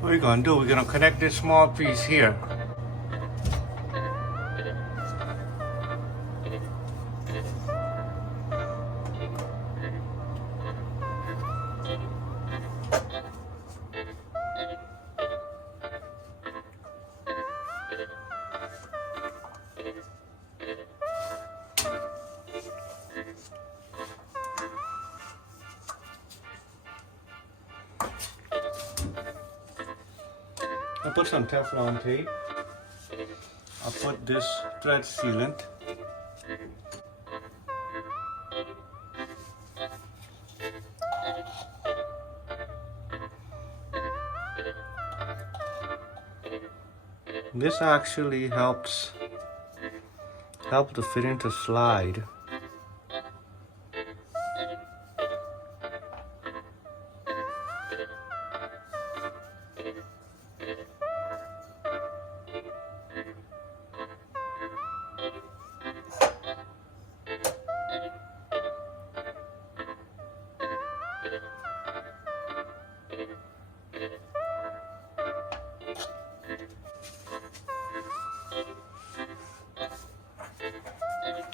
What we're gonna do, we're gonna connect this small piece here. I'll put some Teflon tape. I'll put this thread sealant. This actually helps the fitting to slide.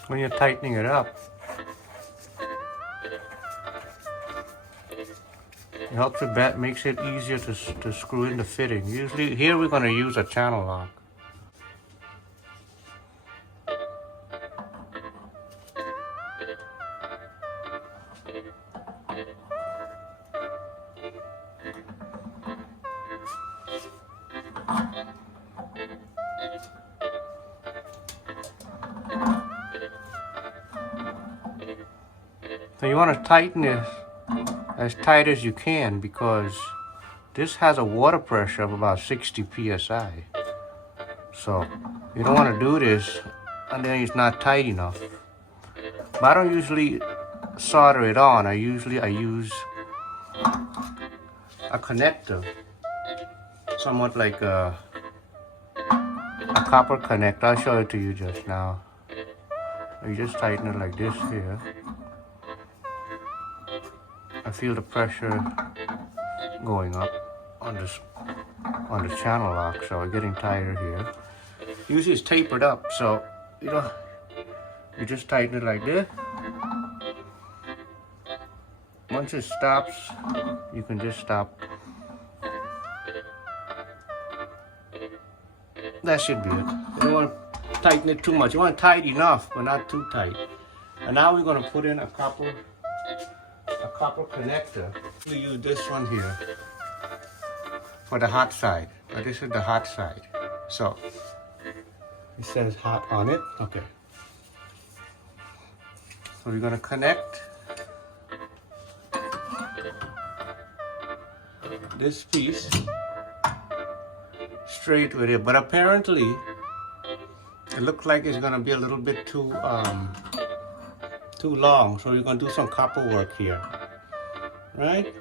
When you're tightening it up, it helps it back, makes it easier to screw in the fitting. Usually here we're going to use a channel lock. So you want to tighten this as tight as you can because this has a water pressure of about 60 psi. So you don't want to do this and then it's not tight enough. But I don't usually solder it on. I use a connector, somewhat like a copper connector. I'll show it to you just now. You just tighten it like this here. I feel the pressure going up on the channel lock, so it's getting tighter here. Usually it's tapered up, so you just tighten it like this. Once it stops, you can just stop. That should be it. You don't want to tighten it too much. You want it tight enough, but not too tight. And now we're going to put in a copper connector. We use this one here for the hot side. This is the hot side. So it says hot on it. Okay. So we're going to connect this piece straight with it, but apparently it looks like it's going to be a little bit too long, so we're going to do some copper work here, right?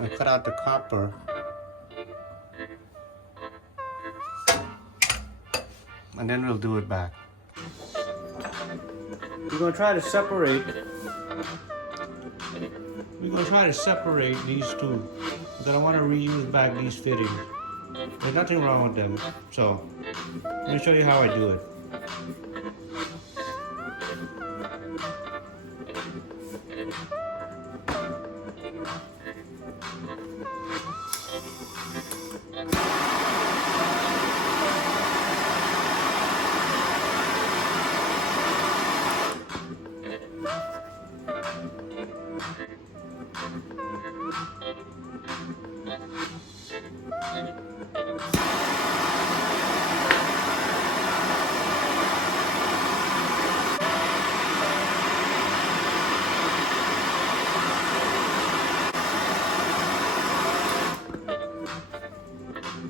I cut out the copper and then we'll do it back. We're going to try to separate these two because I want to reuse back these fittings. There's nothing wrong with them, so let me show you how I do it.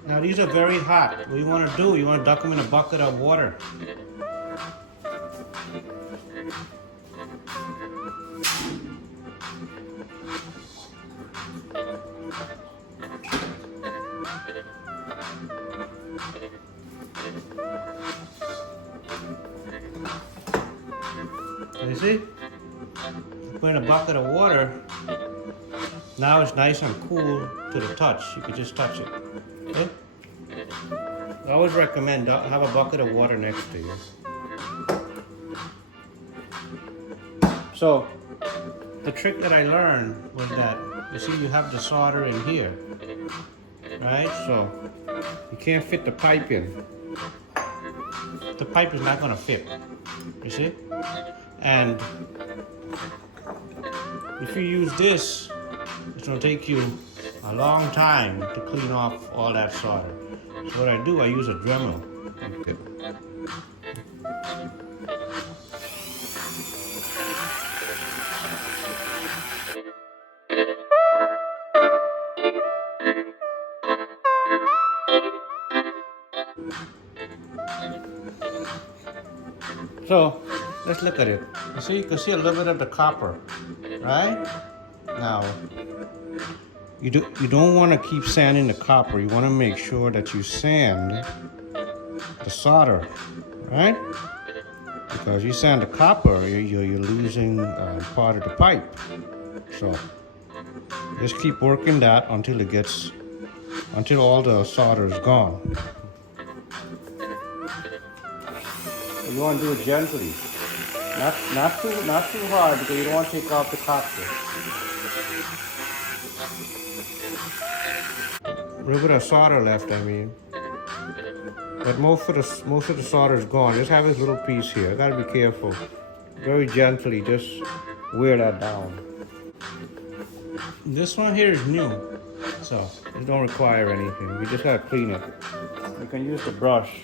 Now these are very hot. What you want to do, you want to duck them in a bucket of water. You see? Put in a bucket of water. Now it's nice and cool to the touch. You can just touch it. Okay? I always recommend have a bucket of water next to you. So the trick that I learned was that, you see, you have the solder in here, right? So you can't fit the pipe in. The pipe is not going to fit, you see? And if you use this, it's going to take you a long time to clean off all that solder. So what I do, I use a Dremel. Okay. So let's look at it. You can see a little bit of the copper, right? Now, you don't want to keep sanding the copper. You want to make sure that you sand the solder, right? Because you sand the copper, you're losing part of the pipe. So just keep working that until all the solder is gone. You want to do it gently, not too hard, because you don't want to take off the copper. A little bit of solder left, I mean. But most of the solder is gone. Just have this little piece here. I gotta be careful. Very gently, just wear that down. This one here is new, so it don't require anything. We just gotta clean it. You can use the brush.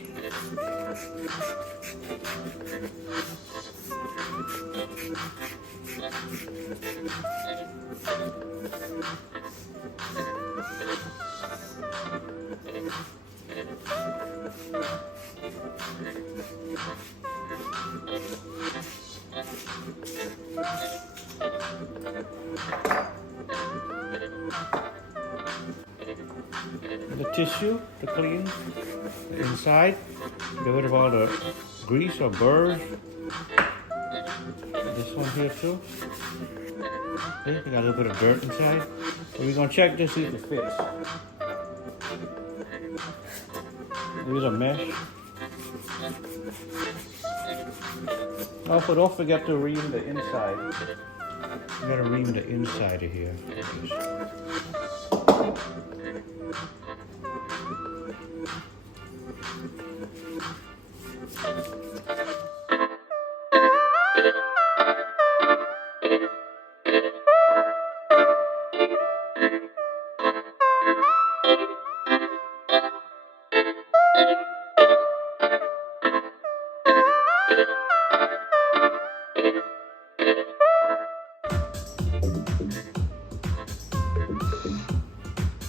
The tissue to clean the inside, get rid of all the grease or burrs. This one here too. Okay, we got a little bit of dirt inside. We're gonna check this, see if it fits. Use a mesh. Also, don't forget to ream the inside. You gotta ream the inside of here.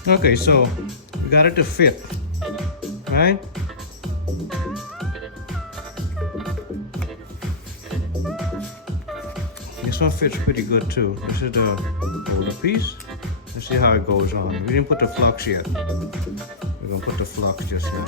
Okay, so we got it to fit, right? This one fits pretty good too. This is the older piece. Let's see how it goes on. We didn't put the flux yet. We're gonna put the flux just now.